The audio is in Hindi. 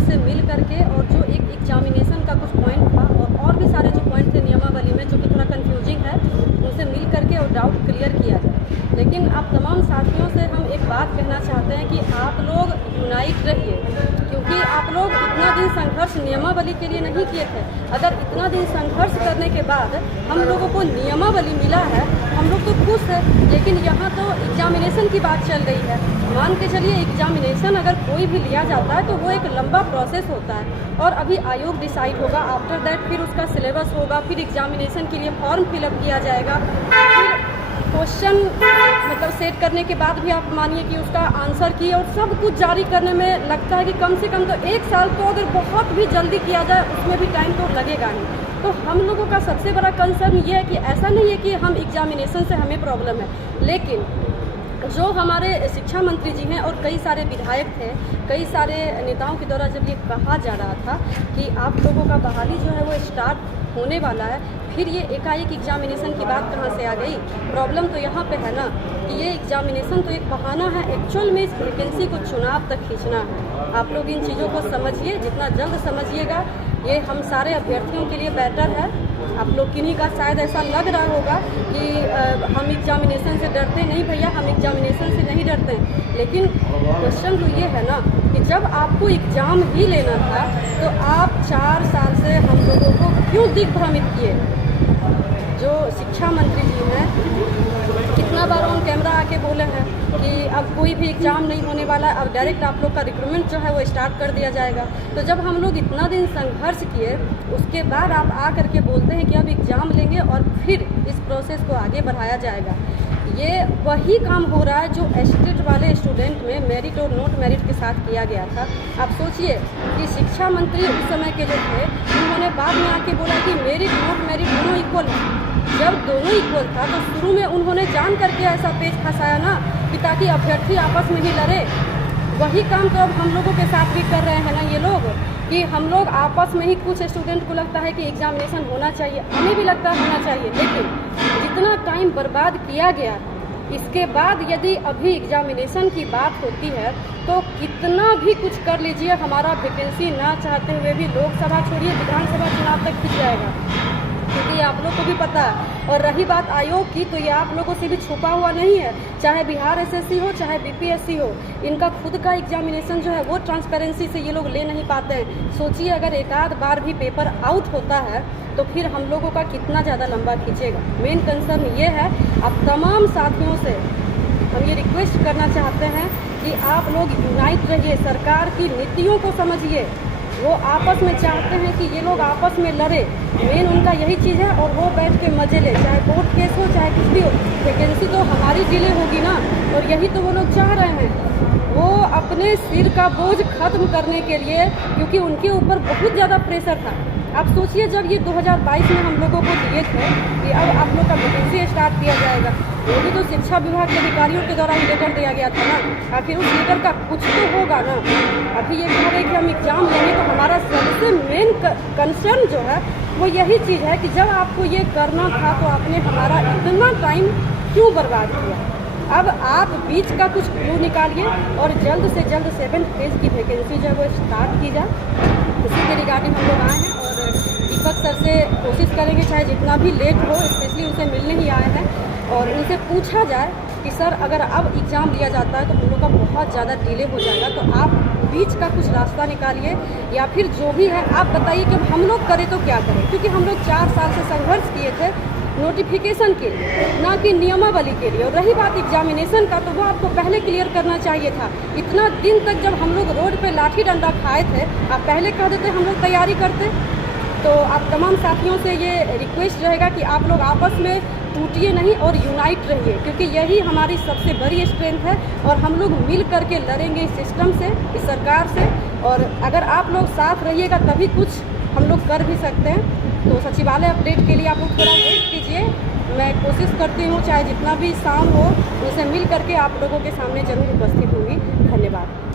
सर से मिल करके और जो एक एग्जामिनेशन का कुछ पॉइंट था और भी सारे जो पॉइंट थे नियमावली में जो कि थोड़ा कन्फ्यूजिंग है, उनसे मिल करके और डाउट क्लियर किया जाए। लेकिन आप तमाम साथियों से हम एक बात कहना चाहते हैं कि आप लोग यूनाइट रहिए, क्योंकि आप लोग इतना दिन संघर्ष नियमावली के लिए नहीं किए थे। अगर इतना दिन संघर्ष करने के बाद हम लोगों को नियमावली मिला है, हम लोग तो खुश है। लेकिन यहाँ तो एग्जामिनेशन की बात चल रही है। मान के चलिए एग्जामिनेशन अगर कोई भी लिया जाता है तो वो एक लंबा प्रोसेस होता है और अभी आयोग डिसाइड होगा, आफ्टर दैट फिर उसका सिलेबस होगा, फिर एग्जामिनेशन के लिए फॉर्म फिलअप किया जाएगा, फिर क्वेश्चन मतलब सेट करने के बाद भी आप मानिए कि उसका आंसर की और सब कुछ जारी करने में लगता है कि कम से कम तो 1 साल, तो अगर बहुत भी जल्दी किया जाए उसमें भी टाइम तो लगेगा ही। तो हम लोगों का सबसे बड़ा कंसर्न ये है कि ऐसा नहीं है कि हम एग्जामिनेशन से हमें प्रॉब्लम है, लेकिन जो हमारे शिक्षा मंत्री जी हैं और कई सारे विधायक थे, कई सारे नेताओं के द्वारा जब ये कहा जा रहा था कि आप लोगों का बहाली जो है वो स्टार्ट होने वाला है, फिर ये एकाएक एग्जामिनेशन की बात कहाँ से आ गई? प्रॉब्लम तो यहाँ पे है ना कि ये एग्जामिनेशन तो एक बहाना है, एक्चुअल में इस वैकेंसी को चुनाव तक खींचना है। आप लोग इन चीज़ों को समझिए, जितना जल्द समझिएगा ये हम सारे अभ्यर्थियों के लिए बेटर है। आप लोग किन्हीं का शायद ऐसा लग रहा होगा कि हम एग्जामिनेशन से डरते नहीं। भैया, हम एग्जामिनेशन से नहीं डरते, लेकिन क्वेश्चन तो ये है ना कि जब आपको एग्ज़ाम ही लेना था तो आप 4 साल से हम लोगों को क्यों दिग्भ्रमित किए? जो शिक्षा मंत्री जी हैं कितना बार ऑन कैमरा आके बोले हैं कि अब कोई भी एग्ज़ाम नहीं होने वाला, अब डायरेक्ट आप लोग का रिक्रूटमेंट जो है वो स्टार्ट कर दिया जाएगा। तो जब हम लोग इतना दिन संघर्ष किए, उसके बाद आप आ करके बोलते हैं कि अब एग्ज़ाम लेंगे और फिर इस प्रोसेस को आगे बढ़ाया जाएगा। ये वही काम हो रहा है जो एस्टेट वाले स्टूडेंट में मेरिट और नॉट मेरिट के साथ किया गया था। आप सोचिए कि शिक्षा मंत्री उस समय के जो थे, उन्होंने बाद में आके बोला कि मेरिट नॉट मेरिट दोनों इक्वल है। जब दोनों इक्वल था तो शुरू में उन्होंने जान करके ऐसा पेच फंसाया ना कि ताकि अभ्यर्थी आपस में ही लड़े। वही काम तो अब हम लोगों के साथ भी कर रहे हैं ना ये लोग, कि हम लोग आपस में ही, कुछ स्टूडेंट को लगता है कि एग्जामिनेशन होना चाहिए, हमें भी लगता है होना चाहिए, लेकिन जितना टाइम बर्बाद किया गया इसके बाद यदि अभी एग्जामिनेशन की बात होती है तो कितना भी कुछ कर लीजिए, हमारा वैकेंसी ना चाहते हुए भी लोकसभा छोड़िए विधानसभा चुनाव तक खिंच जाएगा, क्योंकि आप लोग को भी पता है। और रही बात आयोग की, तो ये आप लोगों से भी छुपा हुआ नहीं है, चाहे बिहार एसएससी हो चाहे बीपीएससी हो, इनका खुद का एग्जामिनेशन जो है वो ट्रांसपेरेंसी से ये लोग ले नहीं पाते हैं। सोचिए अगर एक आध बार भी पेपर आउट होता है तो फिर हम लोगों का कितना ज़्यादा लंबा खींचेगा। मेन कंसर्न ये है, आप तमाम साथियों से हम ये रिक्वेस्ट करना चाहते हैं कि आप लोग यूनाइट रहिए, सरकार की नीतियों को समझिए। वो आपस में चाहते हैं कि ये लोग आपस में लड़े, मेन उनका यही चीज़ है, और वो बैठ के मजे ले, चाहे कोर्ट केस हो चाहे कुछ भी हो, वैकेंसी तो हमारी डिले होगी ना, और यही तो वो लोग चाह रहे हैं। वो अपने सिर का बोझ खत्म करने के लिए, क्योंकि उनके ऊपर बहुत ज़्यादा प्रेशर था। आप सोचिए जब ये 2022 में हम लोगों को दिए थे कि अब आप लोग का वैकेंसी स्टार्ट किया जाएगा, वो भी तो शिक्षा विभाग के अधिकारियों के द्वारा ही लेटर दिया गया था ना। आखिर उस लेटर का कुछ तो होगा ना। अभी ये कह रहे कि हम एग्ज़ाम लेंगे, तो हमारा सबसे मेन कंसर्न जो है वो यही चीज़ है कि जब आपको ये करना था तो आपने हमारा इतना टाइम क्यों बर्बाद किया। अब आप बीच का कुछ क्लू निकालिए और जल्द से जल्द 7th फेज की वैकेंसी जो है वो स्टार्ट की जाए। इसी के रिगार्डिंग हम लोग आए हैं और दीपक सर से कोशिश करेंगे चाहे जितना भी लेट हो, स्पेशली उनसे मिलने ही आए हैं, और उनसे पूछा जाए कि सर अगर अब एग्ज़ाम लिया जाता है तो हम लोग का बहुत ज़्यादा डिले हो जाएगा, तो आप बीच का कुछ रास्ता निकालिए, या फिर जो भी है आप बताइए कि हम लोग करें तो क्या करें। क्योंकि हम लोग 4 साल से संघर्ष किए थे नोटिफिकेशन के लिए, ना कि नियमावली के लिए। और रही बात एग्जामिनेशन का, तो वो आपको पहले क्लियर करना चाहिए था। इतना दिन तक जब हम लोग रोड पे लाठी डंडा खाए थे, आप पहले कह देते हम लोग तैयारी करते। तो आप तमाम साथियों से ये रिक्वेस्ट रहेगा कि आप लोग आपस में टूटिए नहीं और यूनाइट रहिए, क्योंकि यही हमारी सबसे बड़ी स्ट्रेंथ है, और हम लोग मिल करके लड़ेंगे इस सिस्टम से, इस सरकार से। और अगर आप लोग साथ रहिएगा तभी कुछ हम लोग कर भी सकते हैं। तो सचिवालय अपडेट के लिए आप लोग थोड़ा वेट कीजिए, मैं कोशिश करती हूँ चाहे जितना भी शाम हो उनसे मिल करके आप लोगों के सामने ज़रूर उपस्थित होंगी। धन्यवाद।